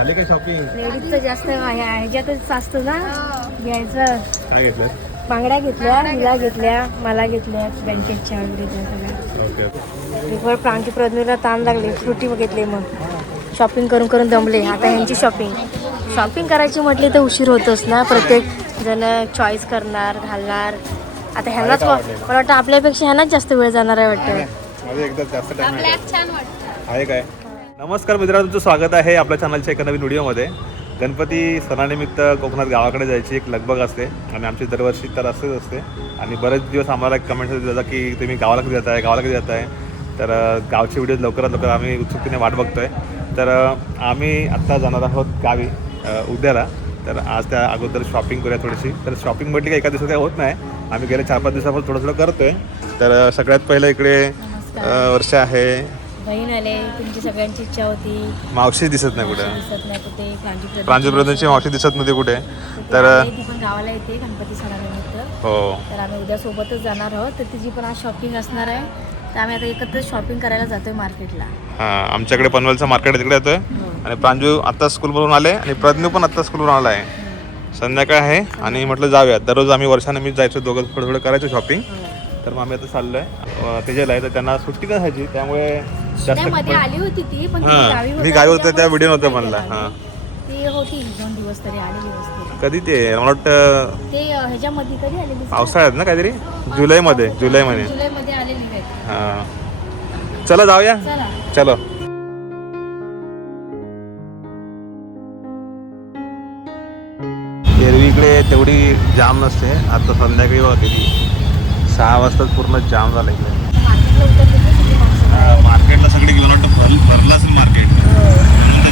झाली काय शॉपिंग लेडीजचं जास्त आहे. ह्याच्यातच असतं ना घ्यायचं. काय घेतलं? बांगड्या घेतल्या हिला घेतल्या मला घेतल्या बँकेटच्या वगैरे त्या सगळ्या. प्रांती प्रज्ञेला ताण लागले फ्रुटी घेतले मग. शॉपिंग करून करून दमले. आता ह्यांची शॉपिंग शॉपिंग करायची म्हटली तर उशीर होतोच ना. प्रत्येक जण चॉईस करणार घालणार. आता ह्यांनाच मला वाटतं आपल्यापेक्षा ह्यांनाच जास्त वेळ जाणार आहे वाटतं. माझं एकदा जास्त टाइम ब्लॅक छान वाटतं. आहे काय? नमस्कार मित्रांनो तुमचं स्वागत आहे आपल्या चॅनलच्या एका नवीन व्हिडिओमध्ये. गणपती सणानिमित्त कोकणात गावाकडे जायची एक लगबग असते आणि आमची दरवर्षी तर असतेच असते. आणि बरेच दिवस आम्हाला कमेंट्स येतात की तुम्ही गावाला कधी जाताय गावाला कधी जाताय? तर गावचे व्हिडिओ लवकरात लवकर आम्ही उत्सुकतेने वाट बघतोय. तर आम्ही आत्ता जाणार आहोत गावी उद्याला. तर आज त्या अगोदर शॉपिंग करूया थोडीशी. तर शॉपिंग म्हटली का एका दिवसात काही होत नाही. आम्ही गेल्या चार पाच दिवसापासून थोडं थोडं करतोय. तर सगळ्यात पहिलं इकडे वर्ष आहे. बहीण आले तुमची सगळ्यांची इच्छा होती. मावशीच दिसत नाही कुठे? दिसत नाही कुठे प्रांती प्रज्ञा प्रांजूप्रधानची मावशी दिसत नव्हती कुठे? तर आली, ती पण गावाला येते गणपती सणानिमित्त. हो. तर आम्ही उद्या सोबतच जाणार आहोत. तर तिची पण आज शॉपिंग असणार आहे. तर आम्ही आता एकत्र शॉपिंग करायला जातोय मार्केटला. हां आमच्याकडे पनवेलचं मार्केट तिकडे येतोय. आणि प्रांजू आत्ता स्कूलवरून आले आणि प्रज्ञू पण आत्ता स्कूलवरून आला आहे. संध्याकाळ आहे आणि म्हटलं जाऊया दररोज आम्ही वर्षाने मी जायचो दोघं थोडं थोडं करायचो शॉपिंग. तर मग आम्ही आता चाललोय अं, तेजाला आहे. तर त्यांना सुट्टी व्हायची त्यामुळे जास्त मध्ये आली होती ती पण ती हां, गावी मी गावी होते त्या व्हिडिओ नव्हतं म्हणला हां. आम्ही. ती होती दोन दिवस तरी आलेली वस्ती कधी ते मला वाटतं ते अं, ह्याच्यामध्ये कधी आलेली पावसाळ्यात ना काहीतरी? जुलैमध्ये जुलैमध्ये. जुलैमध्ये आलेली आहे हां. चला जाऊया. चला. चलो. एरवी इकडे तेवढी जाम नसते. आता संध्याकाळी बघा किती. सहा वाजताच पूर्ण जाम झालं इकडे. मार्केटला उतरले की सगळी माणसं बाहेर. मार्केटला सगळे घेऊन वाटतं भर भरलं असेल मार्केट.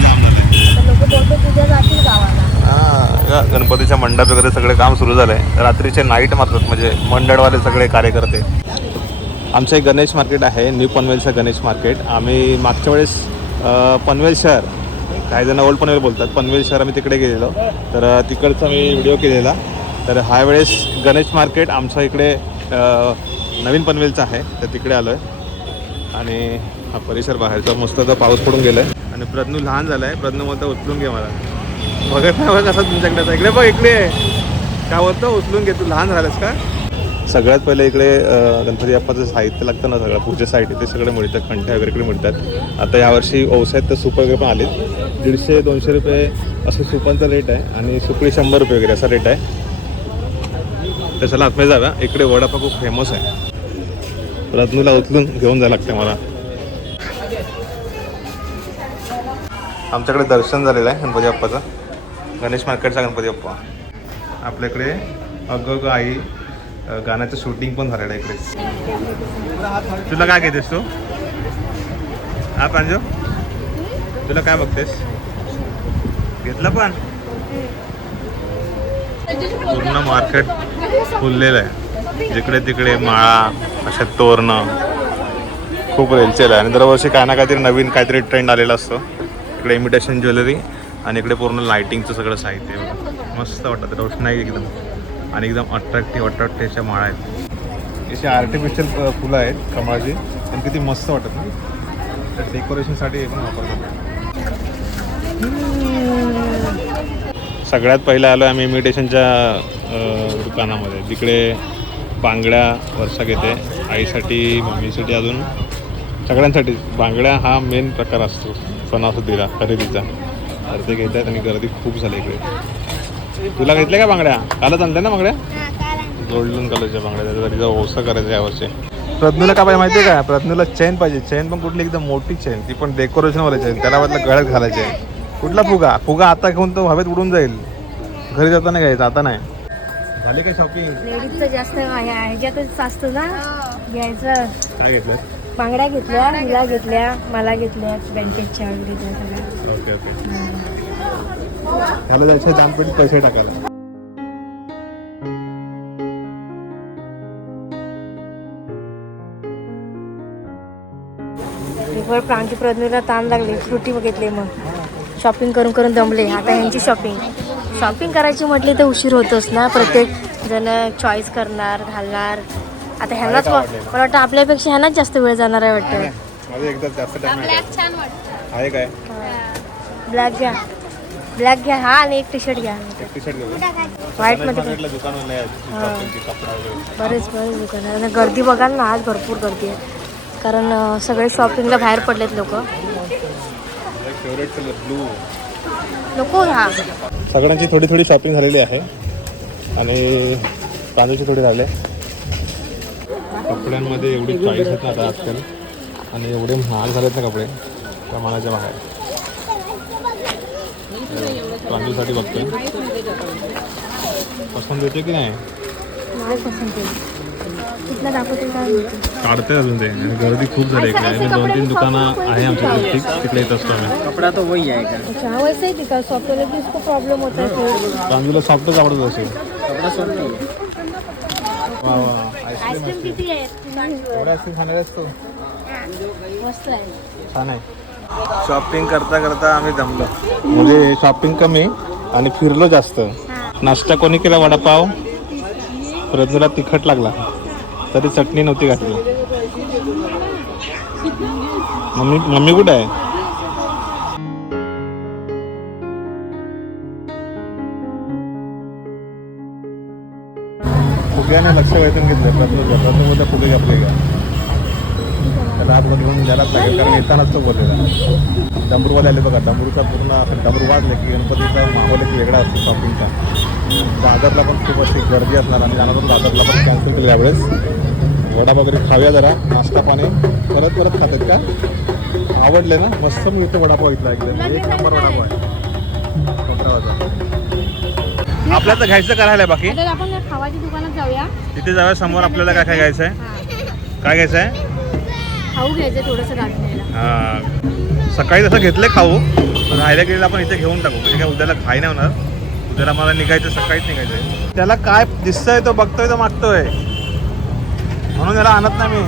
जाम झालं आता लोक बोलतो तुझ्या जातील गावाला. हा गणपतीच्या मंडप वगैरे सगळे काम सुरू झालंय रात्रीचे नाईट मारतात म्हणजे मंडळवाले सगळे कार्यकर्ते. आमचं एक गणेश मार्केट आहे न्यू पनवेलचं गणेश मार्केट. आम्ही मागच्या वेळेस पनवेल शहर काही जण ओल्ड पनवेल बोलतात पनवेल शहर आम्ही तिकडे गेलेलो. तर तिकडचा मी व्हिडिओ केलेला. तर ह्या वेळेस गणेश मार्केट आमच्या इकडे नवीन पनवेलचं आहे तर तिकडे आलो आहे आणि हा परिसर बाहेरचा मस्त तर पाऊस पडून गेलाय. आणि प्रज्ञू लहान झालाय. प्रज्ञू म्हणतो उचलून घे मला. बघत नाही बघ कसं तुमच्याकडे इकडे बघ इकडे. काय बोलतो? उचलून घे तू लहान झालास का? सगळ्यात पहिले इकडे गणपती बाप्पाचं साहित्य लागतं ना सगळं पूजेसाठी ते सगळं मिळतात कंठ्या वगैरे इकडे मिळतात. आता यावर्षी औषध तर सूप वगैरे पण आलेत. दीडशे दोनशे रुपये असं सुपांचा रेट आहे आणि सुकळी शंभर रुपये वगैरे असा रेट आहे. तर चला आतमध्ये जाव्या इकडे वडापाव खूप फेमस आहे. रत्नूला उचलून घेऊन जायला लागते मला. आमच्याकडे दर्शन झालेलं आहे गणपती बाप्पाचं. गणेश मार्केटचा गणपती बाप्पा. आपल्याकडे अगं आई गाण्याचं शूटिंग पण झालेलं आहे इकडे. तुला काय घेतेस तू? हा प्रांजू? तुला काय बघतेस? घेतलं पण? पूर्ण मार्केट फुललेलं आहे. जिकडे तिकडे माळा अशा तोरणं खूप रेलचेल आहे. आणि दरवर्षी काय ना काहीतरी नवीन काहीतरी ट्रेंड आलेला असतो. इकडे इमिटेशन ज्वेलरी आणि इकडे पूर्ण लाइटिंगचं सगळं साहित्य आहे मस्त वाटतं रोषणाई एकदम. आणि एकदम अट्रॅक्टिव्ह अट्रॅक्टिव्हच्या माळा आहेत. अशी आर्टिफिशियल फुलं आहेत कमळाची. आणि किती मस्त वाटत ना. तर डेकोरेशनसाठी पण वापरतात. सगळ्यात पहिलं आलो आम्ही इमिटेशनच्या दुकानामध्ये. तिकडे बांगड्या वर्षा घेते आईसाठी मम्मीसाठी अजून. सगळ्यांसाठी बांगड्या हा मेन प्रकार असतो सणासुदीला खरेदीचा. तर ते घेत आहेत आणि गर्दी खूप झाली इकडे. तुला घेतल्या का बांगड्या? कालच आणल्या ना बांगड्या? गोल्डन कलरच्या बांगड्या त्याचा तिचा ओसा करायचा यावर्षी प्रज्ञूला काय पाहिजे माहिती आहे का? प्रज्ञूला चेन पाहिजे. चेन पण कुठली एकदम मोठी चेन. ती पण डेकोरेशनवाली चेन. त्याला वाटलं गळ्यात घालायची आहे. कुठला फुगा? फुगा आता घेऊन तो हवेत उडून जाईल. घरी जाताना घ्यायचं आता नाही. झाली काय शॉपिंग लेडीजचं जास्त आहे. ह्याच्यातच असतं ना? घ्यायचं. काय घेतलं बांगड्या घेतल्या हिला घेतल्या. मला घेतल्या बँकेटच्या वगैरे त्या सगळ्या. Okay okay. ह्याला जायचं पैसे टाकायला. एक वेळ प्रांती प्रज्ञेला ताण लागले फ्रुटी घेतले मग. शॉपिंग करून करून दमले. आता ह्यांची शॉपिंग. शॉपिंग करायची म्हटली तर उशीर होतोच ना प्रत्येक जण चॉईस करणार घालणार. आता ह्यांनाच वा- मला वाटतं आपल्यापेक्षा ह्यांनाच जास्त वेळ जाणार आहे वाटतं. माझं एकदा जास्त टाइम ब्लॅक छान वाटतं. आहे काय? ब्लॅक घ्या. ब्लॅक घ्या. हा आणि एक टी शर्ट घ्या टी शर्ट घेऊ व्हाईटमध्ये मार्केटला दुकान शॉपिंगची कपडा वगैरे. बरेच बरेच दुकान आहे आणि गर्दी बघाल ना आज भरपूर गर्दी आहे. कारण अं, सगळे शॉपिंगला बाहेर पडलेत लोक. फेवरेट कलर ब्लू नको हा. सगळ्यांची थोडी थोडी शॉपिंग झालेली आहे. आणि कांद्याची थोडी राहिले. कपड्यांमध्ये एवढी चॉईस आहेत ना आता आजकाल. आणि एवढे महाग झालेत ना कपडे प्रमाणाच्या बाहेर. कांदूसाठी बघतोय. पसंत येते की नाही? आहे. काढते अजून ते. आणि गर्दी खूप झाली इकडे आणि दोन तीन दुकानं आहे आमच्या फिक्स तिकडे येत असतो आम्ही. कपड़ा तो वही आएगा अच्छा हाँ वैसे ही दिखा शॉप वाले भी इसको प्रॉब्लम होता है कांदूला सॉफ्टच आवडत असेल. कपड़ा वा वा. आईस्क्रीम किती आहे एवढ्या आईस्क्रीम खाणार आहेस तू? मस्त आहे. छान आहे. शॉपिंग करता करता आम्ही जमलो म्हणजे शॉपिंग कमी आणि फिरलो जास्त. नाश्ता कोणी केला वडापाव? प्रज्ञला तिखट लागला. तरी चटणी नव्हती घातली. मम्मी मम्मी कुठे आहे? फुग्याने लक्ष वेधून. घेतलं प्रज्ञ प्रज्ञ फुगे घातले का त्याला आत घेऊन द्यायलाच लागेल. कारण येतानाच तो बोललेला. डमरूवाले आले बघा. डमरूचा पूर्ण असं डमरू वाजले की गणपतीचा माहोल एक वेगळा असतो शॉपिंगचा दादरला पण खूप अशी गर्दी असणार आणि जाणार दादरला पण कॅन्सल केलं यावेळेस. वडा वगैरे खाऊया जरा नाश्ता पाणी. परत परत खातात का? आवडले ना? मस्त मी इथं वडापाव इथला एकदम एक नंबर वडापाव आहे. पंधरा वाजता. आपल्याला तर घ्यायचं करायला बाकी. आता आपण खावाच्या दुकानात जाऊया. तिथे जाऊया समोर आपल्याला काय काय घ्यायचं आहे हा. काय घ्यायचं आहे खाऊ घ्यायचं थोडंसं हा. सकाळी तसं घेतलंय खाऊ. राहिल्या गेलेलं आपण इथे घेऊन टाकू. म्हणजे काय उद्याला खाई नाही होणार. उद्याला मला निघायचं सकाळीच निघायचंय. त्याला काय दिसतंय तो बघतोय तो मागतोय. म्हणून त्याला आणत नाही मी.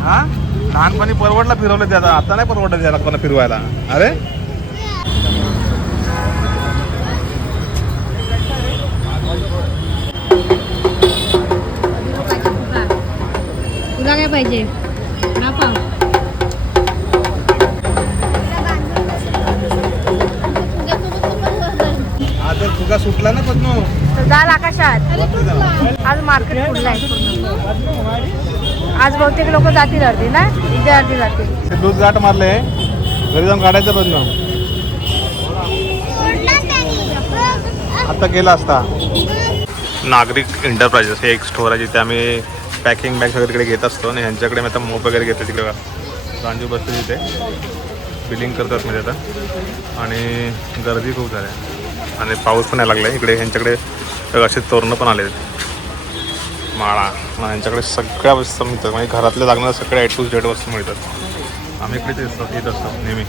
हा? लहानपणी परवडला फिरवलं त्याला आता नाही परवडलं त्याला कोणा फिरवायला. अरे? पाहिजे. ना पाव जर तुझा सुटला ना पद्मू? जाल आकाशात. आज मार्केट फुडलं आहे. आज बहुतेक लोक जातील अर्धी ना? इथे अर्धी जातील. ते दूध गाठ मारले. घरी जाऊन काढायचं पद्मू. आता गेला असता. नागरिक एंटरप्राइजेस हे एक स्टोर आहे जिथे आम्ही पॅकिंग बॅग्स वगैरे तिकडे घेत असतो आणि ह्यांच्याकडे मी आता मोप वगैरे घेतो तिकडे बघा. रांजू बसतो तिथे. बिलिंग करतात म्हणजे आता. आणि गर्दी खूप झाली. आहे. आणि पाऊस पण यायला लागला आहे इकडे ह्यांच्याकडे असे तोरणं पण आले माळा. ह्यांच्याकडे सगळ्या वस्तू मिळतात. म्हणजे घरातल्या लागणाऱ्या सगळ्या ए टू झेड वस्तू मिळतात. आम्ही इकडे येत असतो. येत असतो. नेहमी.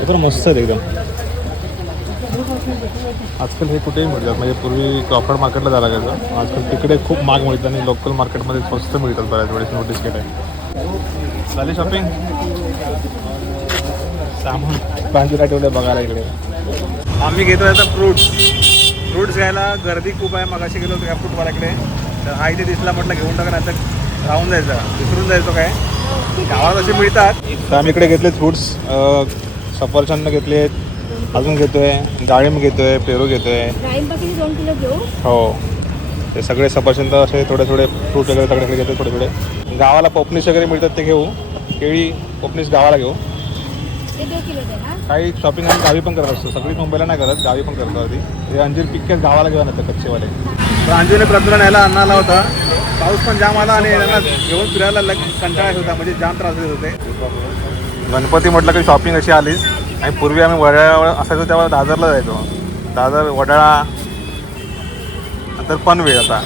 एकदम मस्त आहे एकदम. आजकाल हे कुठेही मिळतात. म्हणजे पूर्वी क्रॉफर्ड मार्केटला जायला लागायचं आजकाल तिकडे खूप महाग मिळतात आणि लोकल मार्केटमध्ये स्वस्त मिळतात बऱ्याच वेळेस नोटीस केलं. झाली शॉपिंग सामान. बांजूला ठेवलं बघायला इकडे आम्ही घेतो आता फ्रूट्स फ्रूट्स घ्यायला गर्दी खूप आहे. मगाशी गेलो होतो त्या फ्रूटवाल्याकडे तर हा इथे दिसला म्हटलं घेऊन टाका नाही तर राहून जायचं विसरून जायचो काय. गावात असे मिळतात. तर आम्ही इकडे घेतले फ्रूट्स सफरचंद घेतले अजून घेतोय डाळिंब घेतोय पेरू घेतोय. किती दोन किलो घेऊ? हो. ते सगळे सफरचंद असे थोडे थोडे फ्रूट वगैरे सगळे घेतो थोडे थोडे. गावाला पोपनीस वगैरे मिळतात ते घेऊ. केळी पोपनीस गावाला घेऊ. काही शॉपिंग आम्ही गावी पण करत असतो. सगळी मुंबईला नाही करत गावी पण करतो आधी. हे अंजीर पिक्केच गावाला घेऊन येतात कच्चेवाले. तर अंजूने प्रज्ञला न्यायला आणला होता. पाऊस पण जाम आला आणि यांना घेऊन फिरायला कंटाळा येत होता म्हणजे जाम त्रास देत होते. गणपती म्हटलं की शॉपिंग अशी आलीच. आणि पूर्वी आम्ही वडाळ्यावर असायचो तेव्हा दादरला जायचो. दादर वडाळा नंतर पनवेल आता.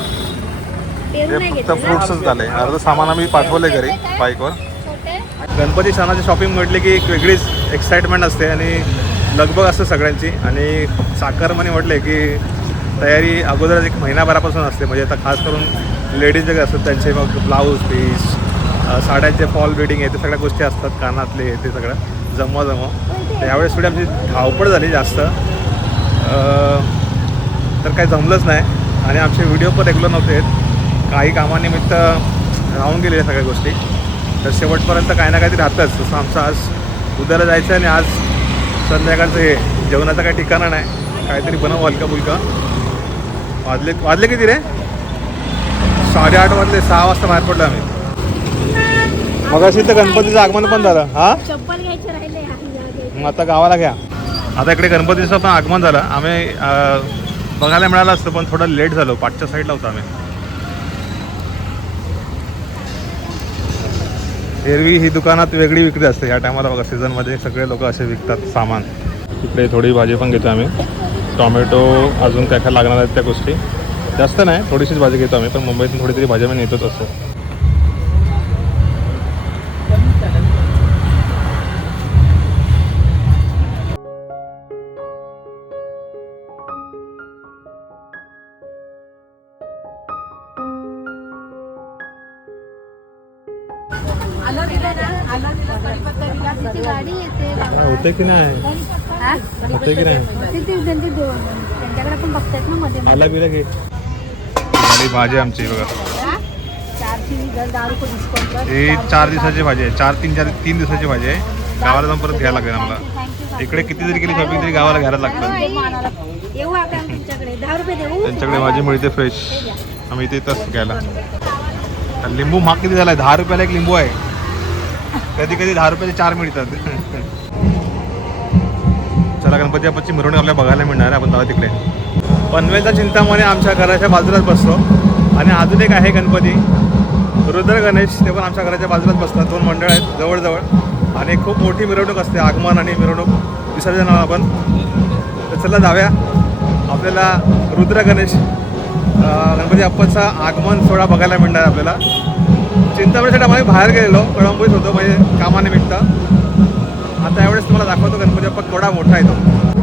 हे नाही फक्त? फ्रुट्सच झाले. अर्ध सामान आम्ही पाठवले घरी बाईकवर. गणपती सणाची शॉपिंग म्हटली की एक वेगळीच एक्साइटमेंट असते आणि लगबग असते सगळ्यांची. आणि साखरमणी म्हटले की तयारी अगोदरच एक महिनाभरापासून असते. म्हणजे आता खास करून लेडीज जे असतात त्यांचे मग ब्लाऊज पीस साड्यांचे फॉल बिडिंग आहे ते सगळ्या गोष्टी असतात कानातले हे ते सगळं. जमवा जमव तर यावेळेस थोडी आमची धावपळ झाली जास्त. तर काही जमलंच नाही. आणि आमचे व्हिडिओ पण रेग्युलर नव्हते. काही कामानिमित्त राहून गेलेल्या सगळ्या गोष्टी. तर शेवटपर्यंत काही ना काहीतरी राहतंच. जसं आमचं आज उद्याला जायचं आहे आणि आज संध्याकाळचं हे जेवणाचं काही ठिकाणं नाही. काहीतरी बनव हलका फुलका. वाजले वाजले किती रे? साडेआठ वाजले. सहा वाजता बाहेर पडलो आम्ही. मग अशी तर गणपतीचं आगमन पण झालं. हा? चप्पल घ्यायचे राहिले मग आता गावाला घ्या. आता इकडे गणपतीचं पण आगमन झालं. आम्ही बघायला मिळालं असतं पण थोडं लेट झालो. पाठच्या साईडला होतो आम्ही. एरवी ही दुकानात वेगळी विक्री असते. या टायमाला बघा सीझनमध्ये सगळे लोक असे विकतात सामान. इकडे थोडी भाजी पण घेतो आम्ही. टॉमॅटो अजून काय काय लागणार आहेत त्या गोष्टी. जास्त नाही थोडीशीच भाजी घेतो आम्ही पण मुंबईतून थोडी तरी भाजी आम्ही नेतोच असतो. होते की नाही? होते की नाही? त्यांच्याकडे पण बघतायत ना मध्ये आला बिला घे आणि भाजी आमची बघा. ही? चार दिवसाची भाजी आहे. चार तीन चार तीन दिवसाची भाजी आहे. गावाला जाऊन परत घ्यायला लागेल आम्हाला. इकडे किती जरी केली शॉपिंग तरी गावाला घ्यायला लागतं. येऊ आता तुमच्याकडे. दहा रुपये देऊ. त्यांच्याकडे भाजी मिळते फ्रेश आम्ही इथे येतच घ्यायला. लिंबू महाग किती झालाय? दहा रुपयाला एक लिंबू आहे. कधी कधी दहा रुपयाचे चार मिळतात. आता गणपती बाप्पाची मिरवणूक आपल्याला बघायला मिळणार आहे आपण दादा तिकडे. पनवेलचा चिंतामणी आमच्या घराच्या बाजूलाच बसतो आणि अजून एक आहे गणपती. रुद्र गणेश ते पण आमच्या घराच्या बाजूलाच बसतात. दोन मंडळ आहेत जवळजवळ. आणि खूप मोठी मिरवणूक असते आगमन आणि मिरवणूक. विसर्जनाला आपण. तर चला जाऊया. आपल्याला रुद्र गणेश गणपती अप्पाचा आगमन सोहळा बघायला मिळणार आपल्याला. चिंतामणीसाठी आम्ही बाहेर गेलेलो कळंबोईत होतो म्हणजे कामानिमित्त. आता एवढेच तुम्हाला दाखवतो गणपती बाप्पा केवढा मोठा आहे तो.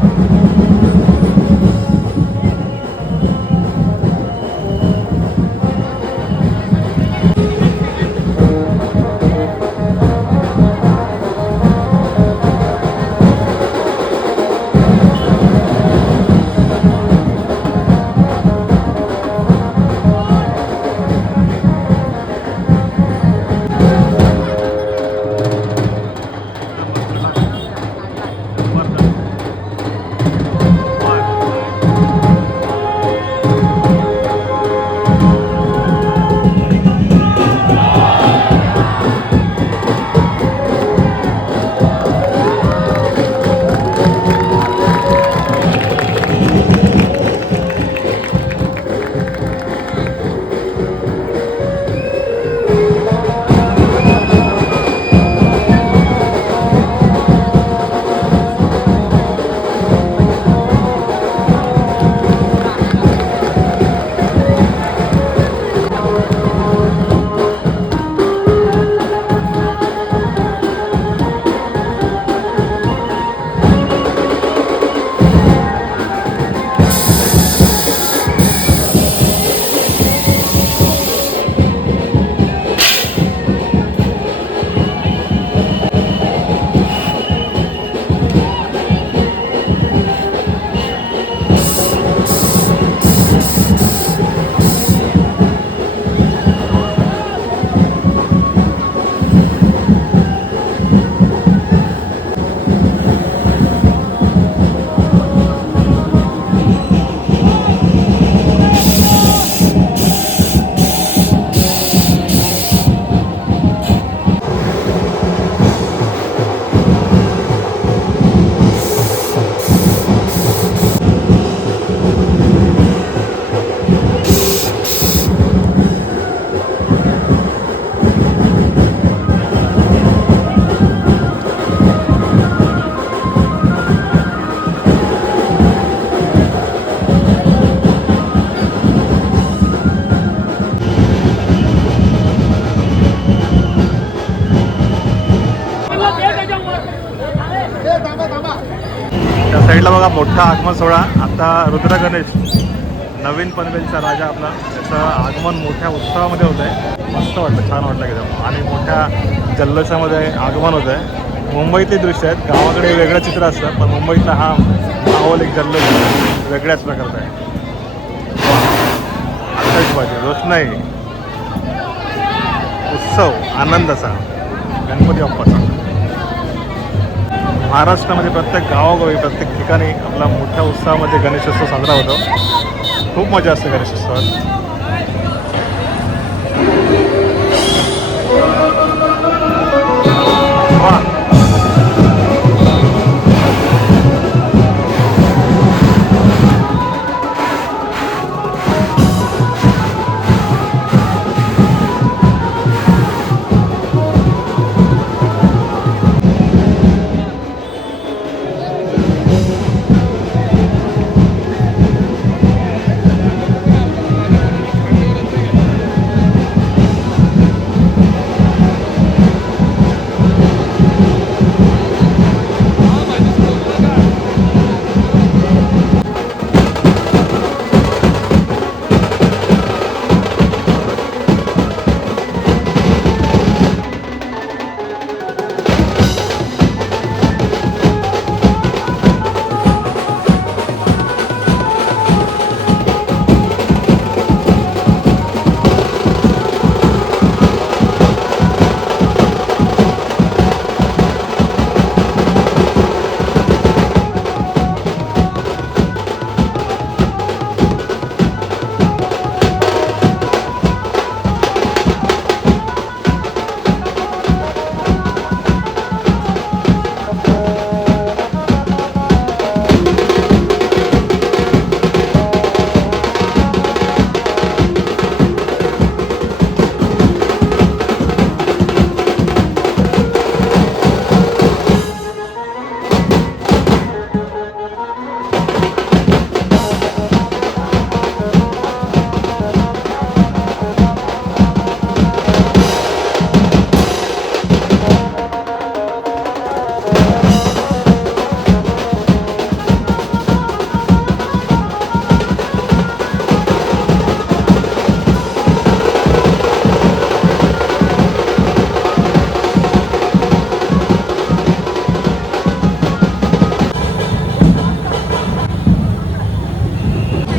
साईडला बघा मोठा आगमन सोहळा. आता रुद्र गणेश नवीन पनवेलचा राजा आपला. त्याचं आगमन मोठ्या उत्सवामध्ये होत आहे मस्त वाटलं छान वाटलं एकदम. आणि मोठ्या जल्लोषामध्ये आगमन होत आहे मुंबईतले दृश्य आहेत. गावाकडे वेगळं चित्र असतं पण मुंबईतला हा माहोल एक जल्लोष वेगळ्याच प्रकारचा आहे. आताच पाहिजे रोषणाई उत्सव आनंदाचा गणपती बाप्पाचा महाराष्ट्रामध्ये प्रत्येक गावागावी प्रत्येक ठिकाणी आपला मोठ्या उत्साहामध्ये गणेशोत्सव साजरा होतो. खूप मजा असते गणेशोत्सवात.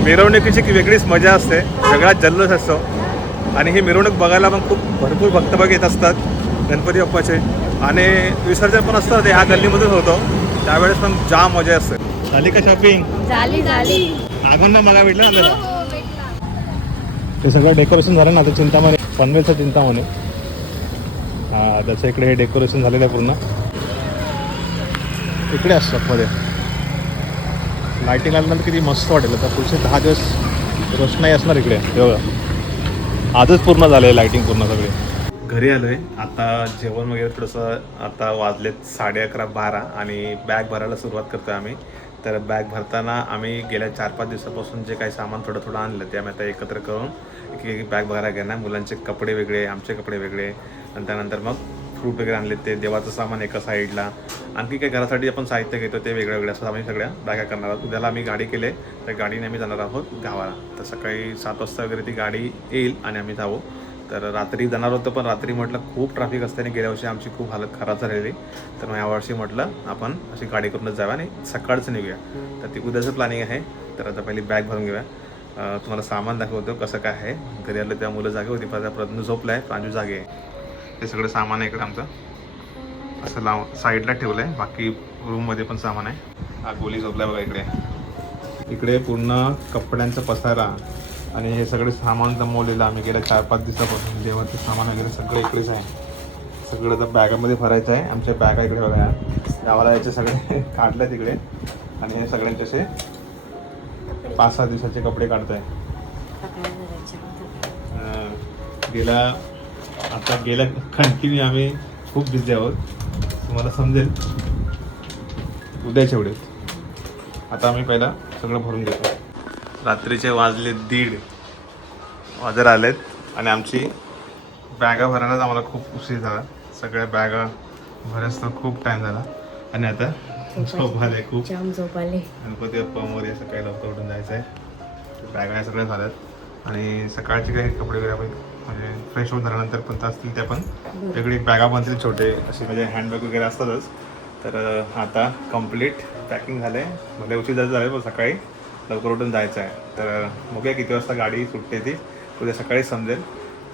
मिरवणुकीची एक वेगळीच मजा असते सगळ्यात जल्लोष असतो. आणि ही मिरवणूक बघायला पण खूप भरपूर भक्तभग येत असतात गणपती बाप्पाचे. आणि विसर्जन पण असतं ते ह्या गल्लीमधून होतो. त्यावेळेस पण जाम मजा असते. झाली का शॉपिंग झाली झाली. आगमन बघा भेटलं ना? ते सगळं डेकोरेशन झालं ना आता चिंतामणी पनवेलचं चिंतामणी. हा त्याचं इकडे हे डेकोरेशन झालेलं आहे पूर्ण. इकडे असतात मध्ये. लाईटिंग आल्यानंतर किती मस्त वाटेल. आता पुढचे दहा दिवस रोषणाई असणार इकडे. एवढं आजच पूर्ण झालं आहे लाईटिंग पूर्ण सगळे. घरी आलो आहे आता जेवण वगैरे थोडंसं आता वाजलेत साडे अकरा बारा आणि बॅग भरायला सुरुवात करतो आम्ही. तर बॅग भरताना आम्ही गेल्या चार पाच दिवसापासून जे काही सामान थोडं थोडं आणलं ते आम्ही आता एकत्र करून एक एक बॅग भरायला घेणार मुलांचे कपडे वेगळे आमचे कपडे वेगळे. आणि त्यानंतर मग फ्रूट वगैरे आणले ते देवाचं सामान एका साईडला आणखी काही घरासाठी आपण साहित्य घेतो ते वेगळ्या वेगळ्या असं आम्ही सगळ्या बॅगा करणार आहोत. उद्याला आम्ही गाडी केले त्या गाडीने आम्ही जाणार आहोत गावाला. तर सकाळी सात वाजता वगैरे ती गाडी येईल आणि आम्ही जावो तर रात्री जाणार होतं पण रात्री म्हटलं खूप ट्रॅफिक असल्याने गेल्या वर्षी आमची खूप हालत खराब झालेली. तर मग यावर्षी म्हटलं आपण अशी गाडी करूनच जाऊया आणि सकाळचं निघूया. तर ती उद्याचं प्लॅनिंग आहे. तर आता पहिली बॅग भरून घेऊया. तुम्हाला सामान दाखवतो कसं काय आहे. घरी आलं त्या मुलं जागे होती पण प्रज्ञू झोपला आहे प्रांजू जागे आहे. हे सगळं सामान आहे इकडे आमचं. असं लाव साईडला ठेवलं आहे बाकी रूममध्ये पण सामान आहे. हा गोली झोपला बघा इकडे. इकडे पूर्ण कपड्यांचा पसारा आणि हे सगळे सामान जमवलेलं आम्ही गेल्या चार पाच दिवसापासून. जेवणाचं सामान वगैरे सगळं इकडेच आहे. सगळं तर बॅगामध्ये भरायचं आहे. आमच्या बॅगा इकडे बघा. गावाला याचे सगळे काढले तिकडे आणि हे सगळ्यांचे असे पाच सहा दिवसाचे कपडे काढताय. अं, गेल्या आता गेल्या कंटिन्यू आम्ही खूप बिझी आहोत. तुम्हाला समजेल. उद्याच्या एवढेच आता आम्ही पहिला सगळं भरून घेतो. रात्रीचे वाजले दीड. वाजर आलेत आणि आमची बॅगा भरायलाच आम्हाला खूप उशीर झाला. सगळ्या बॅगा भरायच तर खूप टाईम झाला. आणि आता झोप आले खूप. झोप आले गणपती बाप्पा मोरे सकाळी लवकर उठून जायचं आहे बॅगा सगळ्या झाल्यात. आणि सकाळचे काही कपडे वगैरे आपण म्हणजे फ्रेश होऊन झाल्यानंतर पण असतील त्या पण. वेगळी बॅगा बनतील छोटे असे म्हणजे हँडबॅग वगैरे असतातच. तर आता कंप्लीट पॅकिंग झालं आहे मला उशीर जायचं झालं पण सकाळी लवकर उठून जायचं आहे. तर बघूया किती वाजता गाडी सुटते ती. उद्या सकाळी समजेल.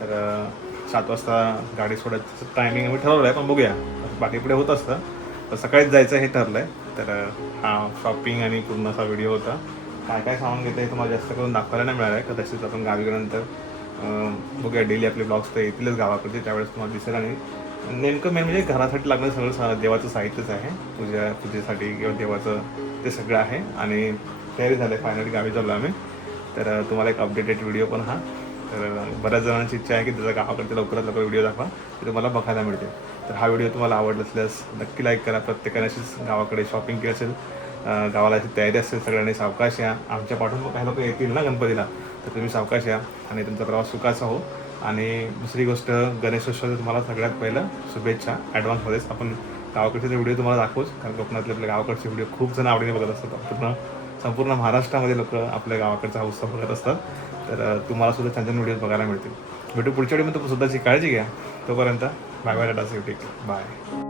तर सात वाजता गाडी सोडायचं टायमिंग आम्ही ठरवलं आहे पण बघूया. बाकी पुढे होत असतं. तर सकाळीच जायचं हे ठरलं आहे तर हा शॉपिंग आणि पूर्ण असा व्हिडिओ होता. काय काय सामान घेतं हे तुम्हाला जास्त करून दाखवायला नाही मिळालं आहे कदाचित आपण गावी बघूया डेली आपले ब्लॉग्स तर येतीलच गावाकडचे त्यावेळेस तुम्हाला दिसेल आणि नेमकं मेन म्हणजे घरासाठी लागणारं सगळं सा- देवाचं साहित्यच आहे. पूजा पूजेसाठी किंवा देवाचं ते सगळं आहे आणि तयारी झाली आहे फायनली गावी चाललो आम्ही. तर तुम्हाला एक अपडेटेड व्हिडिओ पण हा. तर बऱ्याच जणांची इच्छा आहे की त्याचा गावाकडचे लवकरात लवकर व्हिडिओ दाखवा ते तुम्हाला बघायला मिळते. तर हा व्हिडिओ तुम्हाला आवडला असल्यास नक्की लाईक करा. प्रत्येकाने अशीच गावाकडे शॉपिंग केली असेल गावाला अशी तयारी असेल सगळ्यांनी सावकाश या. आमच्या पाठून काही लोक येतील ना गणपतीला. तर तुम्ही सावकाश या आणि तुमचा प्रवास सुखाचा हो. आणि दुसरी गोष्ट गणेशोत्सवाचं तुम्हाला सगळ्यात पहिलं शुभेच्छा ॲडव्हान्समध्येच आपण गावाकडचे व्हिडिओ तुम्हाला दाखवूच कारण कोकणातले आपल्या गावाकडचे व्हिडिओ खूप जण आवडीने बघत असतात. पूर्ण संपूर्ण महाराष्ट्रामध्ये लोक आपल्या गावाकडचा हा उत्सव बघत असतात. तर तुम्हाला सुद्धा छान छान व्हिडिओ बघायला मिळतील. भेटू पुढच्या वेळी मग तुम्ही स्वतःची काळजी घ्या. तोपर्यंत bye bye tata safety bye